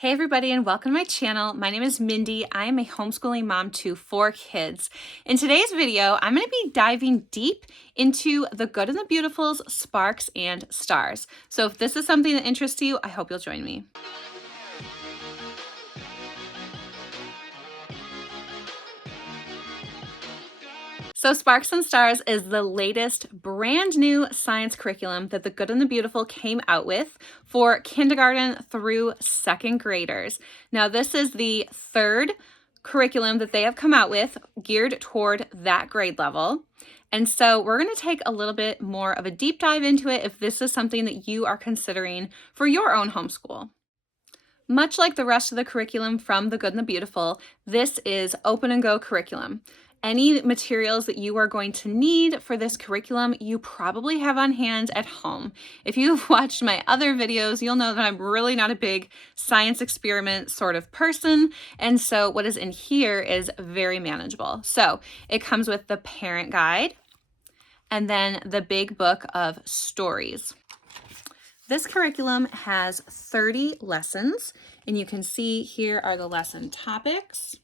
Hey everybody, and welcome to my channel. My name is Mindy. I am a homeschooling mom to 4 kids. In today's video, I'm going to be diving deep into the good and the beautifuls, sparks, and stars. So if this is something that interests you, I hope you'll join me. So Sparks and Stars is the latest brand new science curriculum that the Good and the Beautiful came out with for kindergarten through 2nd graders. Now this is the 3rd curriculum that they have come out with geared toward that grade level. And so we're going to take a little bit more of a deep dive into it if this is something that you are considering for your own homeschool. Much like the rest of the curriculum from The Good and the Beautiful, this is open and go curriculum. Any materials that you are going to need for this curriculum, you probably have on hand at home. If you've watched my other videos, you'll know that I'm really not a big science experiment sort of person. And so what is in here is very manageable. So it comes with the parent guide and then the big book of stories. This curriculum has 30 lessons, and you can see here are the lesson topics.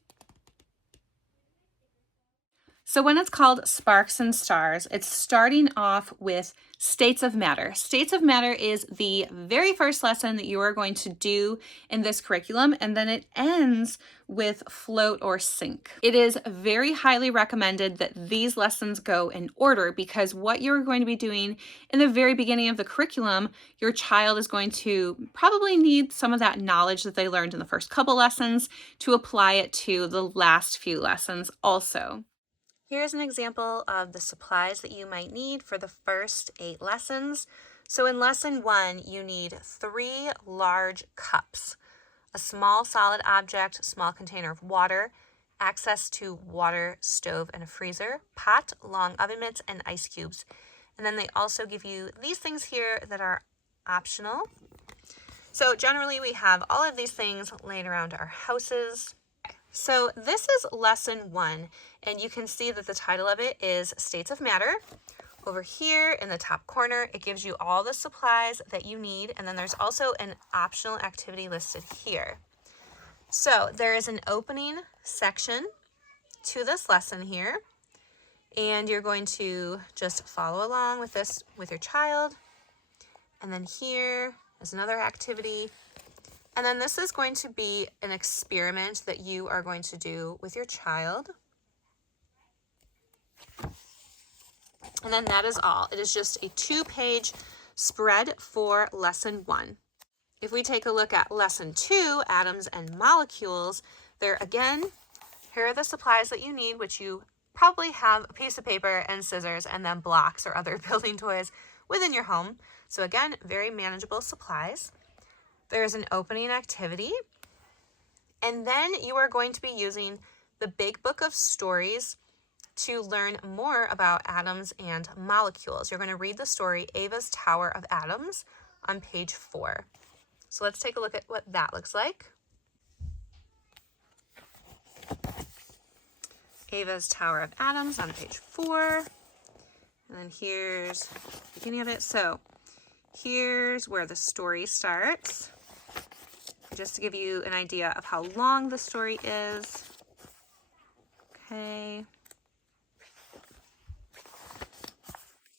So when it's called Sparks and Stars, it's starting off with States of Matter. States of Matter is the very first lesson that you are going to do in this curriculum, and then it ends with Float or Sink. It is very highly recommended that these lessons go in order because what you're going to be doing in the very beginning of the curriculum, your child is going to probably need some of that knowledge that they learned in the first couple lessons to apply it to the last few lessons also. Here's an example of the supplies that you might need for the first 8 lessons. So in lesson 1, you need 3 large cups, a small solid object, small container of water, access to water, stove, and a freezer, pot, long oven mitts, and ice cubes. And then they also give you these things here that are optional. So generally we have all of these things laying around our houses. So this is lesson 1, and you can see that the title of it is States of Matter. Over here in the top corner, it gives you all the supplies that you need, and then there's also an optional activity listed here. So there is an opening section to this lesson here, and you're going to just follow along with this with your child. And then here is another activity. And then this is going to be an experiment that you are going to do with your child. And then that is all. It is just a 2-page spread for lesson 1. If we take a look at lesson 2, atoms and molecules, there again, here are the supplies that you need, which you probably have a piece of paper and scissors and then blocks or other building toys within your home. So again, very manageable supplies. There's an opening activity, and then you are going to be using the big book of stories to learn more about atoms and molecules. You're going to read the story Ava's Tower of Atoms on page 4. So let's take a look at what that looks like. Ava's Tower of Atoms on page 4. And then here's the beginning of it. So here's where the story starts. Just to give you an idea of how long the story is. Okay.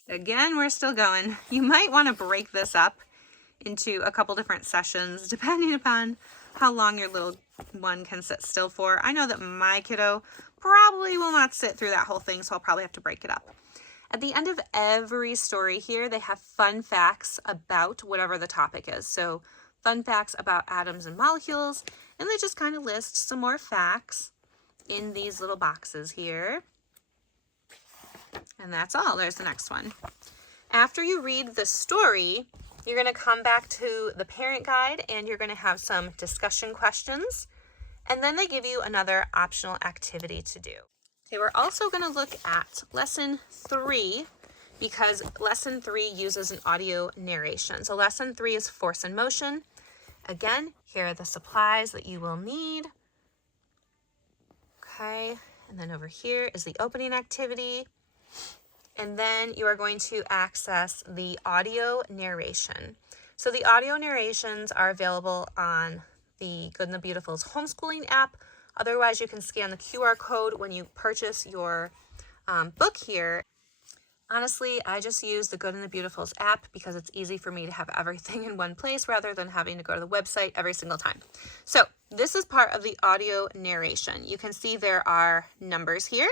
Again, we're still going. You might want to break this up into a couple different sessions depending upon how long your little one can sit still for. I know that my kiddo probably will not sit through that whole thing, so I'll probably have to break it up. At the end of every story here, they have fun facts about whatever the topic is. So fun facts about atoms and molecules, and they just kind of list some more facts in these little boxes here. And that's all. There's the next one. After you read the story, you're going to come back to the parent guide and you're going to have some discussion questions, and then they give you another optional activity to do. Okay, we're also going to look at lesson 3 because lesson 3 uses an audio narration. So lesson 3 is force and motion. Again, here are the supplies that you will need. Okay, and then over here is the opening activity. And then you are going to access the audio narration. So the audio narrations are available on the Good and the Beautiful's homeschooling app. Otherwise, you can scan the QR code when you purchase your book here. Honestly, I just use the Good and the Beautiful's app because it's easy for me to have everything in one place rather than having to go to the website every single time. So this is part of the audio narration. You can see there are numbers here.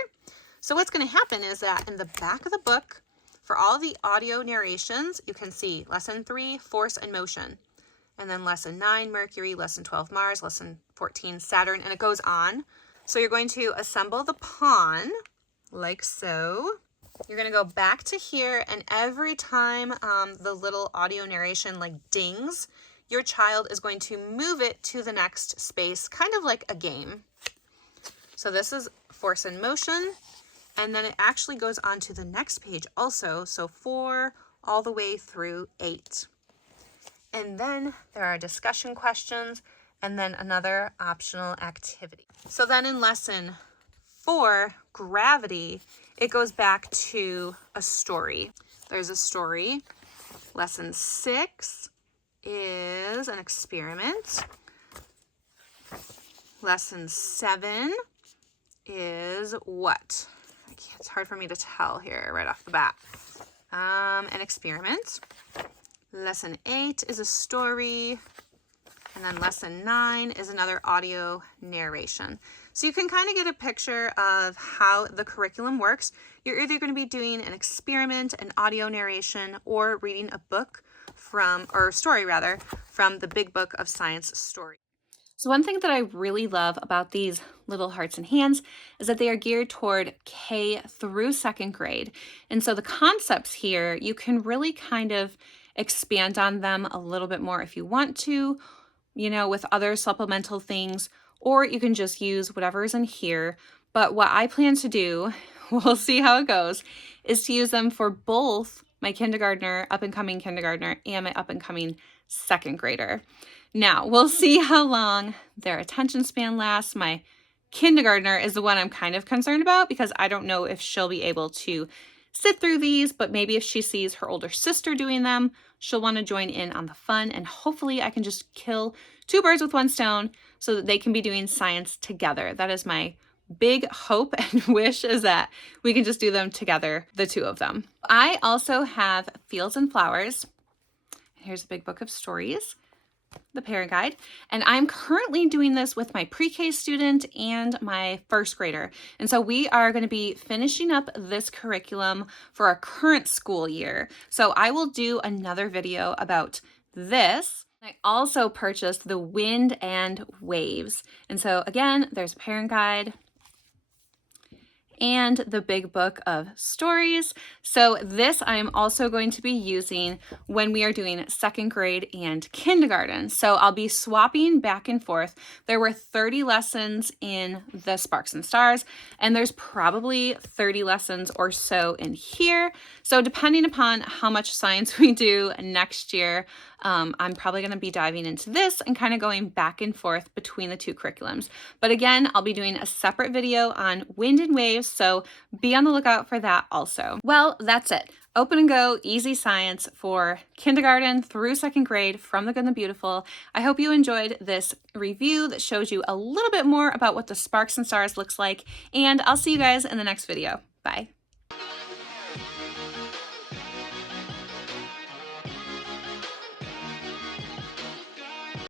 So what's going to happen is that in the back of the book, for all the audio narrations, you can see lesson 3, force and motion. And then lesson 9, Mercury, lesson 12, Mars, lesson 14, Saturn, and it goes on. So you're going to assemble the pawn like so. You're going to go back to here, and every time the little audio narration like dings, your child is going to move it to the next space, kind of like a game. So this is force and motion, and then it actually goes on to the next page also, so 4 all the way through 8. And then there are discussion questions, and then another optional activity. So then in lesson 4, gravity, it goes back to a story. There's a story. Lesson 6 is an experiment. Lesson 7 is what? It's hard for me to tell here right off the bat. An experiment. Lesson 8 is a story. And then lesson 9 is another audio narration. So you can kind of get a picture of how the curriculum works. You're either going to be doing an experiment, an audio narration, or reading a book or story rather, from the Big Book of Science Story. So one thing that I really love about these little hearts and hands is that they are geared toward K through 2nd grade. And so the concepts here, you can really kind of expand on them a little bit more if you want to, with other supplemental things, or you can just use whatever is in here. But what I plan to do, we'll see how it goes, is to use them for both my up-and-coming kindergartner, and my up-and-coming 2nd grader. Now, we'll see how long their attention span lasts. My kindergartner is the one I'm kind of concerned about because I don't know if she'll be able to sit through these, but maybe if she sees her older sister doing them, she'll want to join in on the fun, and hopefully I can just kill 2 birds with 1 stone so that they can be doing science together. That is my big hope and wish, is that we can just do them together, the 2 of them. I also have Fields and Flowers. Here's a Big Book of Stories, the parent guide, and I'm currently doing this with my pre-K student and my 1st grader. And so we are going to be finishing up this curriculum for our current school year. So I will do another video about this. I also purchased the Wind and Waves. And so again, there's a parent guide and the Big Book of Stories. So this I'm also going to be using when we are doing 2nd grade and kindergarten. So I'll be swapping back and forth. There were 30 lessons in the Sparks and Stars, and there's probably 30 lessons or so in here. So depending upon how much science we do next year, I'm probably going to be diving into this and kind of going back and forth between the 2 curriculums. But again, I'll be doing a separate video on Wind and Waves, so be on the lookout for that also. Well, that's it. Open and go, easy science for kindergarten through 2nd grade from the Good and the Beautiful. I hope you enjoyed this review that shows you a little bit more about what the Sparks and Stars looks like, and I'll see you guys in the next video. Bye.